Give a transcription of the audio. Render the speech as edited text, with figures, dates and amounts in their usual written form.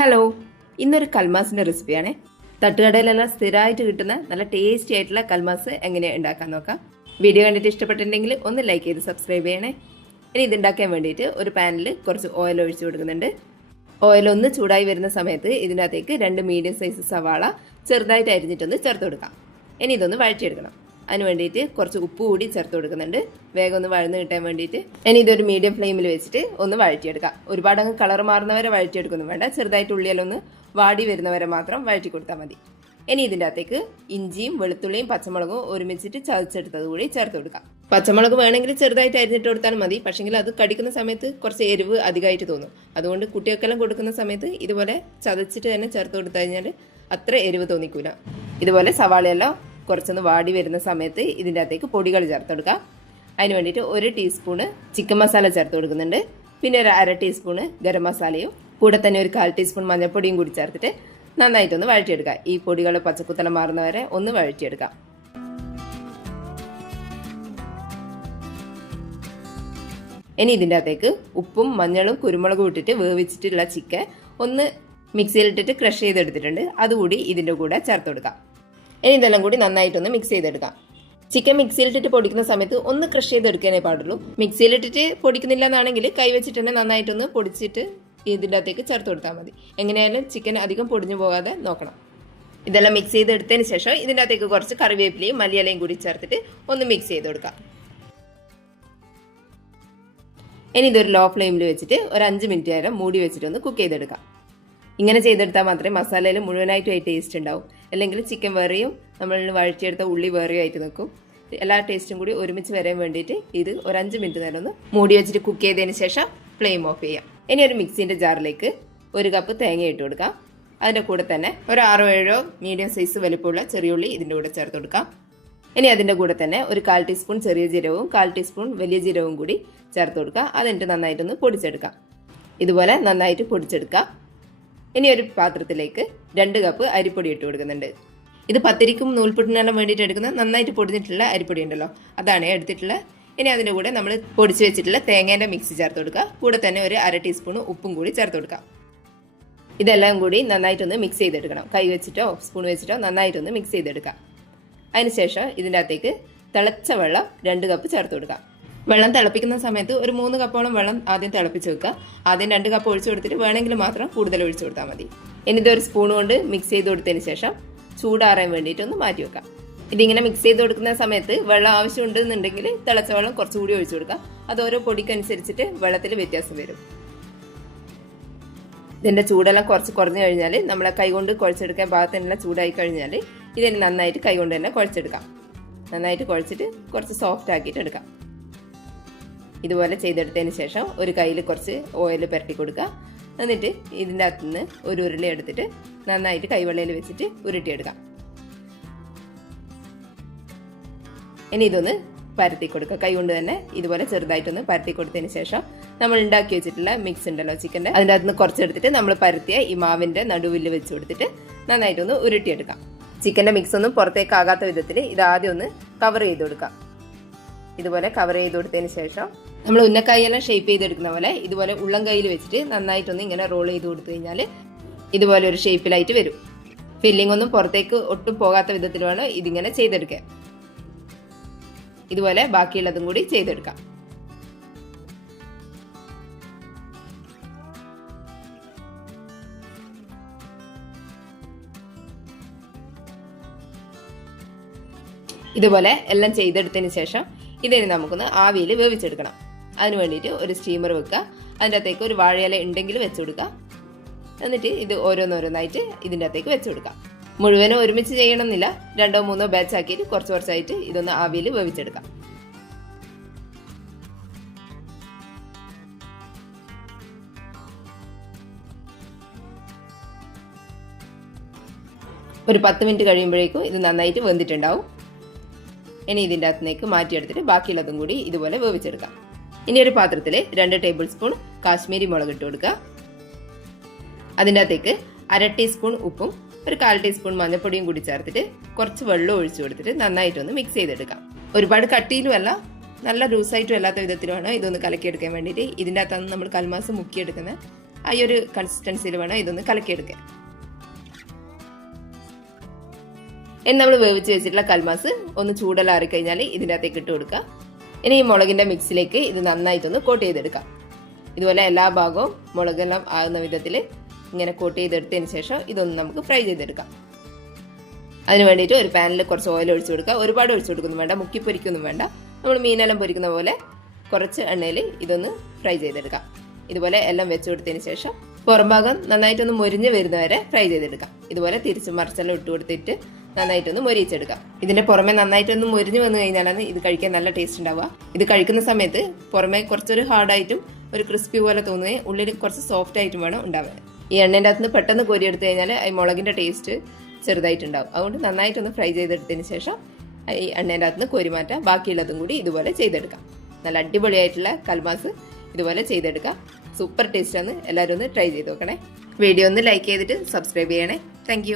Hello, ഇന്നൊരു കൽമാസിൻ്റെ റെസിപ്പിയാണേ. തട്ടുകടയിലെല്ലാം സ്ഥിരമായിട്ട് കിട്ടുന്ന നല്ല ടേസ്റ്റി ആയിട്ടുള്ള കൽമാസ് എങ്ങനെയാണ് ഉണ്ടാക്കാൻ നോക്കാം. വീഡിയോ കണ്ടിട്ട് ഇഷ്ടപ്പെട്ടിട്ടുണ്ടെങ്കിൽ ഒന്ന് ലൈക്ക് ചെയ്ത് സബ്സ്ക്രൈബ് ചെയ്യണേ. ഇനി ഇതുണ്ടാക്കാൻ വേണ്ടിയിട്ട് ഒരു പാനിൽ കുറച്ച് ഓയിൽ ഒഴിച്ചു കൊടുക്കുന്നുണ്ട്. ഓയിൽ ഒന്ന് ചൂടായി വരുന്ന സമയത്ത് ഇതിനകത്തേക്ക് 2 മീഡിയം സൈസ് സവാള ചെറുതായിട്ട് അരിഞ്ഞിട്ടൊന്ന് ചേർത്ത് കൊടുക്കാം. ഇനി ഇതൊന്ന് വഴറ്റിയെടുക്കണം. അതിന് വേണ്ടിയിട്ട് കുറച്ച് ഉപ്പ് കൂടി ചേർത്ത് കൊടുക്കുന്നുണ്ട്, വേഗം ഒന്ന് വഴന്ന് കിട്ടാൻ വേണ്ടിയിട്ട്. ഇനി ഇതൊരു മീഡിയം ഫ്ലെയിമിൽ വെച്ചിട്ട് ഒന്ന് വഴറ്റിയെടുക്കാം. ഒരുപാട് അങ്ങ് കളർ മാറുന്നവരെ വഴറ്റിയെടുക്കൊന്നും വേണ്ട, ചെറുതായിട്ട് ഉള്ളിയെല്ലാം വാടി വരുന്നവരെ മാത്രം വഴറ്റി കൊടുത്താൽ മതി. ഇനി ഇതിൻ്റെ അകത്തേക്ക് ഇഞ്ചിയും വെളുത്തുള്ളിയും പച്ചമുളകും ഒരുമിച്ചിട്ട് ചതച്ചെടുത്തത് കൂടി ചേർത്ത് കൊടുക്കാം. പച്ചമുളക് വേണമെങ്കിൽ ചെറുതായിട്ട് അരിഞ്ഞിട്ട് കൊടുത്താലും മതി, പക്ഷെങ്കിൽ അത് കടിക്കുന്ന സമയത്ത് കുറച്ച് എരിവ് അധികമായിട്ട് തോന്നും. അതുകൊണ്ട് കുട്ടികൾക്കെല്ലാം കൊടുക്കുന്ന സമയത്ത് ഇതുപോലെ ചതച്ചിട്ട് തന്നെ ചേർത്ത് കൊടുത്തു കഴിഞ്ഞാൽ അത്ര എരിവ് തോന്നിക്കൂല. ഇതുപോലെ സവാളയെല്ലാം കുറച്ചൊന്ന് വാടി വരുന്ന സമയത്ത് ഇതിൻ്റെ അകത്തേക്ക് പൊടികൾ ചേർത്ത് കൊടുക്കാം. അതിന് വേണ്ടിയിട്ട് 1 ടീസ്പൂണ് ചിക്കൻ മസാല ചേർത്ത് കൊടുക്കുന്നുണ്ട്. പിന്നെ ഒരു 1/2 ടീസ്പൂണ് ഗരം മസാലയും കൂടെ തന്നെ ഒരു 1/4 ടീസ്പൂൺ മഞ്ഞൾപ്പൊടിയും കൂടി ചേർത്തിട്ട് നന്നായിട്ടൊന്ന് വഴറ്റിയെടുക്കാം. ഈ പൊടികൾ പച്ചക്കുത്തല മാറുന്നവരെ ഒന്ന് വഴറ്റിയെടുക്കാം. ഇനി ഇതിൻ്റെ അകത്തേക്ക് ഉപ്പും മഞ്ഞളും കുരുമുളകും ഇട്ടിട്ട് വേവിച്ചിട്ടുള്ള ചിക്കൻ ഒന്ന് മിക്സിയിലിട്ടിട്ട് ക്രഷ് ചെയ്തെടുത്തിട്ടുണ്ട്, അതുകൂടി ഇതിൻ്റെ കൂടെ ചേർത്ത് കൊടുക്കാം. ഇനി ഇതെല്ലാം കൂടി നന്നായിട്ടൊന്ന് മിക്സ് ചെയ്തെടുക്കാം. ചിക്കൻ മിക്സിയിലിട്ടിട്ട് പൊടിക്കുന്ന സമയത്ത് ഒന്ന് ക്രഷ് ചെയ്തെടുക്കാനേ പാടുള്ളൂ. മിക്സിയിലിട്ടിട്ട് പൊടിക്കുന്നില്ല എന്നാണെങ്കിൽ കൈവച്ചിട്ട് തന്നെ നന്നായിട്ടൊന്ന് പൊടിച്ചിട്ട് ഇതിൻ്റെ അകത്തേക്ക് ചേർത്ത് കൊടുത്താൽ മതി. എങ്ങനെയായാലും ചിക്കൻ അധികം പൊടിഞ്ഞു പോകാതെ നോക്കണം. ഇതെല്ലാം മിക്സ് ചെയ്തെടുത്തതിന് ശേഷം ഇതിൻ്റെ അകത്തേക്ക് കുറച്ച് കറിവേപ്പിലയും മല്ലിയിലയും കൂടി ചേർത്തിട്ട് ഒന്ന് മിക്സ് ചെയ്ത് കൊടുക്കാം. ഇനി ഇതൊരു ലോ ഫ്ലെയിമിൽ വെച്ചിട്ട് ഒരു 5 മിനിറ്റ് നേരം മൂടി വെച്ചിട്ട് ഒന്ന് കുക്ക് ചെയ്തെടുക്കാം. ഇങ്ങനെ ചെയ്തെടുത്താൽ മാത്രമേ മസാലയിൽ മുഴുവനായിട്ടും ടേസ്റ്റ് ഉണ്ടാവും. അല്ലെങ്കിൽ ചിക്കൻ വേറെയും നമ്മൾ വഴറ്റിയെടുത്ത ഉള്ളി വേറെയും ആയിട്ട് നിൽക്കും. എല്ലാ ടേസ്റ്റും കൂടി ഒരുമിച്ച് വരാൻ വേണ്ടിയിട്ട് ഇത് ഒരു 5 മിനിറ്റ് നേരം ഒന്ന് മൂടി വെച്ചിട്ട് കുക്ക് ചെയ്തതിന് ശേഷം ഫ്ലെയിം ഓഫ് ചെയ്യാം. ഇനി ഒരു മിക്സിൻ്റെ ജാറിലേക്ക് 1 കപ്പ് തേങ്ങ ഇട്ട് കൊടുക്കാം. അതിൻ്റെ കൂടെ തന്നെ ഒരു 6-7 മീഡിയം സൈസ് വലിപ്പമുള്ള ചെറിയുള്ളി ഇതിൻ്റെ കൂടെ ചേർത്ത് കൊടുക്കാം. ഇനി അതിൻ്റെ കൂടെ തന്നെ ഒരു 1/4 ടീസ്പൂൺ ചെറിയ ജീരകവും 1/4 ടീസ്പൂൺ വലിയ ജീരകവും കൂടി ചേർത്ത് കൊടുക്കുക. അതെന്നിട്ട് നന്നായിട്ടൊന്ന് പൊടിച്ചെടുക്കാം. ഇതുപോലെ നന്നായിട്ട് പൊടിച്ചെടുക്കാം. ഇനി ഒരു പാത്രത്തിലേക്ക് 2 കപ്പ് അരിപ്പൊടി ഇട്ട് കൊടുക്കുന്നുണ്ട്. ഇത് പത്തിരിക്കും നൂൽപുട്ടിനെല്ലാം വേണ്ടിയിട്ട് എടുക്കുന്ന നന്നായിട്ട് പൊടിഞ്ഞിട്ടുള്ള അരിപ്പൊടി ഉണ്ടല്ലോ, അതാണ് എടുത്തിട്ടുള്ളത്. ഇനി അതിൻ്റെ കൂടെ നമ്മൾ പൊടിച്ച് വെച്ചിട്ടുള്ള തേങ്ങേൻ്റെ മിക്സ് ചേർത്ത് കൊടുക്കുക. കൂടെ തന്നെ ഒരു 1/2 ടീസ്പൂൺ ഉപ്പും കൂടി ചേർത്ത് കൊടുക്കാം. ഇതെല്ലാം കൂടി നന്നായിട്ടൊന്ന് മിക്സ് ചെയ്തെടുക്കണം. കൈ വെച്ചിട്ടോ സ്പൂൺ വെച്ചിട്ടോ നന്നായിട്ടൊന്ന് മിക്സ് ചെയ്തെടുക്കാം. അതിനുശേഷം ഇതിൻ്റെ അകത്തേക്ക് തിളച്ച വെള്ളം 2 കപ്പ് ചേർത്ത് കൊടുക്കാം. വെള്ളം തിളപ്പിക്കുന്ന സമയത്ത് ഒരു 3 കപ്പോളം വെള്ളം ആദ്യം തിളപ്പിച്ച് വെക്കുക. ആദ്യം 2 കപ്പ് ഒഴിച്ചു കൊടുത്തിട്ട് വേണമെങ്കിൽ മാത്രം കൂടുതൽ ഒഴിച്ചു കൊടുത്താൽ മതി. ഇനി ഇതൊരു സ്പൂൺ കൊണ്ട് മിക്സ് ചെയ്ത് കൊടുത്തതിന് ശേഷം ചൂടാറാൻ വേണ്ടിയിട്ട് ഒന്ന് മാറ്റി വെക്കാം. ഇതിങ്ങനെ മിക്സ് ചെയ്ത് കൊടുക്കുന്ന സമയത്ത് വെള്ളം ആവശ്യമുണ്ടെന്നുണ്ടെങ്കിൽ തിളച്ച വെള്ളം കുറച്ചുകൂടി ഒഴിച്ചു കൊടുക്കാം. അത് ഓരോ പൊടിക്കനുസരിച്ചിട്ട് വെള്ളത്തിൽ വ്യത്യാസം വരും. ഇതിൻ്റെ ചൂടെല്ലാം കുറച്ച് കുറഞ്ഞു കഴിഞ്ഞാൽ നമ്മളെ കൈകൊണ്ട് കുഴച്ചെടുക്കാൻ പാകത്തിനുള്ള ചൂടായി കഴിഞ്ഞാൽ ഇതിന് നന്നായിട്ട് കൈകൊണ്ട് തന്നെ കുഴച്ചെടുക്കാം. നന്നായിട്ട് കുഴച്ചിട്ട് കുറച്ച് സോഫ്റ്റ് ആക്കിയിട്ട് എടുക്കാം. ഇതുപോലെ ചെയ്തെടുത്തതിന് ശേഷം ഒരു കയ്യിൽ കുറച്ച് ഓയിൽ പുരട്ടി കൊടുക്കുക. എന്നിട്ട് ഇതിൻ്റെ അകത്തു നിന്ന് ഒരു ഉരുളി എടുത്തിട്ട് നന്നായിട്ട് കൈവെള്ളയിൽ വെച്ചിട്ട് ഉരുട്ടിയെടുക്കാം. ഇനി ഇതൊന്ന് പരത്തി കൊടുക്കുക. കൈ കൊണ്ട് തന്നെ ഇതുപോലെ ചെറുതായിട്ടൊന്ന് പരത്തി കൊടുത്തതിന് ശേഷം നമ്മൾ ഉണ്ടാക്കി വെച്ചിട്ടുള്ള മിക്സ് ഉണ്ടല്ലോ ചിക്കൻ്റെ, അതിൻ്റെ അകത്ത് നിന്ന് കുറച്ചെടുത്തിട്ട് നമ്മൾ പരത്തിയ ഈ മാവിൻ്റെ നടുവിൽ വെച്ച് കൊടുത്തിട്ട് നന്നായിട്ടൊന്ന് ഉരുട്ടിയെടുക്കാം. ചിക്കൻ്റെ മിക്സ് ഒന്നും പുറത്തേക്ക് ആകാത്ത വിധത്തിൽ ഇത് ആദ്യം ഒന്ന് കവർ ചെയ്ത് കൊടുക്കാം. ഇതുപോലെ കവർ ചെയ്ത് കൊടുത്തതിന് ശേഷം നമ്മൾ ഉന്നക്കായെല്ലാം ഷേപ്പ് ചെയ്തെടുക്കുന്ന പോലെ ഇതുപോലെ ഉള്ളം കൈയിൽ വെച്ചിട്ട് നന്നായിട്ടൊന്ന് ഇങ്ങനെ റോൾ ചെയ്ത് കൊടുത്തു കഴിഞ്ഞാൽ ഇതുപോലെ ഒരു ഷേപ്പിലായിട്ട് വരും. ഫില്ലിംഗ് ഒന്നും പുറത്തേക്ക് ഒട്ടും പോകാത്ത വിധത്തിൽ വേണം ഇതിങ്ങനെ ചെയ്തെടുക്കാൻ. ഇതുപോലെ ബാക്കിയുള്ളതും കൂടി ചെയ്തെടുക്കാം. ഇതുപോലെ എല്ലാം ചെയ്തെടുത്തതിന് ശേഷം ഇതിന് നമുക്കൊന്ന് ആവിയിൽ വേവിച്ചെടുക്കണം. അതിന് വേണ്ടിയിട്ട് ഒരു സ്റ്റീമർ വെക്കുക. അതിൻ്റെ അകത്തേക്ക് ഒരു വാഴയില ഉണ്ടെങ്കിൽ വെച്ച് കൊടുക്കുക. എന്നിട്ട് ഇത് ഓരോന്നോരോന്നായിട്ട് ഇതിൻ്റെ അകത്തേക്ക് വെച്ച് കൊടുക്കാം. മുഴുവനും ഒരുമിച്ച് ചെയ്യണമെന്നില്ല, 2-3 ബാച്ച് ആക്കിയിട്ട് കുറച്ച് കുറച്ചായിട്ട് ഇതൊന്ന് ആവിയിൽ വേവിച്ചെടുക്കാം. ഒരു 10 മിനിറ്റ് കഴിയുമ്പോഴേക്കും ഇത് നന്നായിട്ട് വെന്തിട്ടുണ്ടാവും. ഇനി ഇതിൻ്റെ അകത്തേക്ക് മാറ്റിയെടുത്തിട്ട് ബാക്കിയുള്ളതും കൂടി ഇതുപോലെ വേവിച്ചെടുക്കാം. ഇനി ഒരു പാത്രത്തിൽ 2 ടേബിൾ സ്പൂൺ കാശ്മീരി മുളക് ഇട്ട് കൊടുക്കുക. അതിൻ്റെ അകത്തേക്ക് 1/2 ടീസ്പൂൺ ഉപ്പും ഒരു 1/4 ടീസ്പൂൺ മഞ്ഞൾപ്പൊടിയും കൂടി ചേർത്തിട്ട് കുറച്ച് വെള്ളം ഒഴിച്ചു കൊടുത്തിട്ട് നന്നായിട്ടൊന്ന് മിക്സ് ചെയ്തെടുക്കാം. ഒരുപാട് കട്ടിയിലുമല്ല നല്ല ലൂസായിട്ടും അല്ലാത്ത വിധത്തിലുമാണ് ഇതൊന്ന് കലക്കിയെടുക്കാൻ വേണ്ടിയിട്ട്. ഇതിൻ്റെ അകത്താണ് നമ്മൾ കൽമാസ് മുക്കിയെടുക്കുന്നത്. ആ ഒരു കൺസിസ്റ്റൻസിയിൽ വേണം ഇതൊന്ന് കലക്കിയെടുക്കാൻ. ഇനി നമ്മൾ വേവിച്ച് വെച്ചിട്ടുള്ള കൽമാസ് ഒന്ന് ചൂടെല്ലാറി കഴിഞ്ഞാൽ ഇതിൻ്റെ അകത്തേക്ക് ഇട്ട് കൊടുക്കുക. ഇനി ഈ മുളകിൻ്റെ മിക്സിലേക്ക് ഇത് നന്നായിട്ടൊന്ന് കോട്ട് ചെയ്തെടുക്കാം. ഇതുപോലെ എല്ലാ ഭാഗവും മുളകെല്ലാം ആകുന്ന വിധത്തിൽ ഇങ്ങനെ കോട്ട് ചെയ്തെടുത്തതിന് ശേഷം ഇതൊന്ന് നമുക്ക് ഫ്രൈ ചെയ്തെടുക്കാം. അതിന് വേണ്ടിയിട്ട് ഒരു പാനിൽ കുറച്ച് ഓയിൽ ഒഴിച്ചു കൊടുക്കുക. ഒരുപാട് ഒഴിച്ചു കൊടുക്കൊന്നും വേണ്ട, മുക്കി പൊരിക്കൊന്നും വേണ്ട. നമ്മൾ മീനെല്ലാം പൊരിക്കുന്ന പോലെ കുറച്ച് എണ്ണയിൽ ഇതൊന്ന് ഫ്രൈ ചെയ്തെടുക്കാം. ഇതുപോലെ എല്ലാം വെച്ച് കൊടുത്തതിന് ശേഷം പുറംഭാഗം നന്നായിട്ടൊന്ന് മൊരിഞ്ഞ് വരുന്നവരെ ഫ്രൈ ചെയ്തെടുക്കാം. ഇതുപോലെ തിരിച്ച് മറിച്ചെല്ലാം ഇട്ട് കൊടുത്തിട്ട് നന്നായിട്ടൊന്ന് മൊരിച്ചെടുക്കാം. ഇതിന്റെ പുറമെ നന്നായിട്ടൊന്ന് മൊരിഞ്ഞ് വന്നു കഴിഞ്ഞാലാണ് ഇത് കഴിക്കാൻ നല്ല ടേസ്റ്റ് ഉണ്ടാവുക. ഇത് കഴിക്കുന്ന സമയത്ത് പുറമെ കുറച്ചൊരു ഹാർഡായിട്ടും ഒരു ക്രിസ്പി പോലെ തോന്നുകയും ഉള്ളിൽ കുറച്ച് സോഫ്റ്റ് ആയിട്ടും വേണം ഉണ്ടാവാൻ. ഈ എണ്ണേൻ്റെ അകത്ത് പെട്ടെന്ന് കോരിയെടുത്ത് കഴിഞ്ഞാൽ ഈ മുളകിന്റെ ടേസ്റ്റ് ചെറുതായിട്ടുണ്ടാവും. അതുകൊണ്ട് നന്നായിട്ടൊന്ന് ഫ്രൈ ചെയ്തെടുത്തതിന് ശേഷം ഈ എണ്ണേൻ്റെ അകത്ത് കോരി മാറ്റാം. ബാക്കിയുള്ളതും കൂടി ഇതുപോലെ ചെയ്തെടുക്കാം. നല്ല അടിപൊളിയായിട്ടുള്ള കൽമാസ് ഇതുപോലെ ചെയ്തെടുക്കാം. സൂപ്പർ ടേസ്റ്റാണ്. എല്ലാവരും ഒന്ന് ട്രൈ ചെയ്ത് നോക്കണേ. വീഡിയോ ഒന്ന് ലൈക്ക് ചെയ്തിട്ട് സബ്സ്ക്രൈബ് ചെയ്യണേ. താങ്ക്